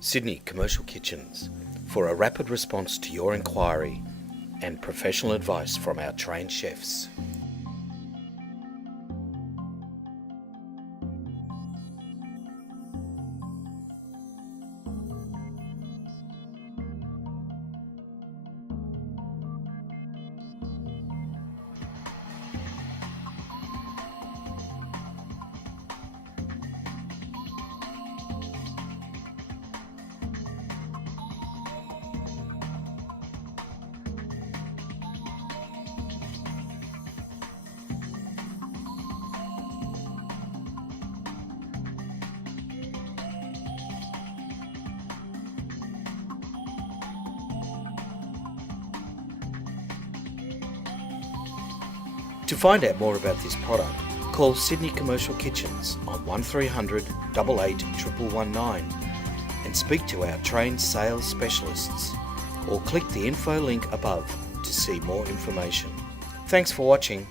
Sydney Commercial Kitchens, for a rapid response to your inquiry and professional advice from our trained chefs. To find out more about this product, call Sydney Commercial Kitchens on 1300 88 1119 and speak to our trained sales specialists, or click the info link above to see more information. Thanks for watching.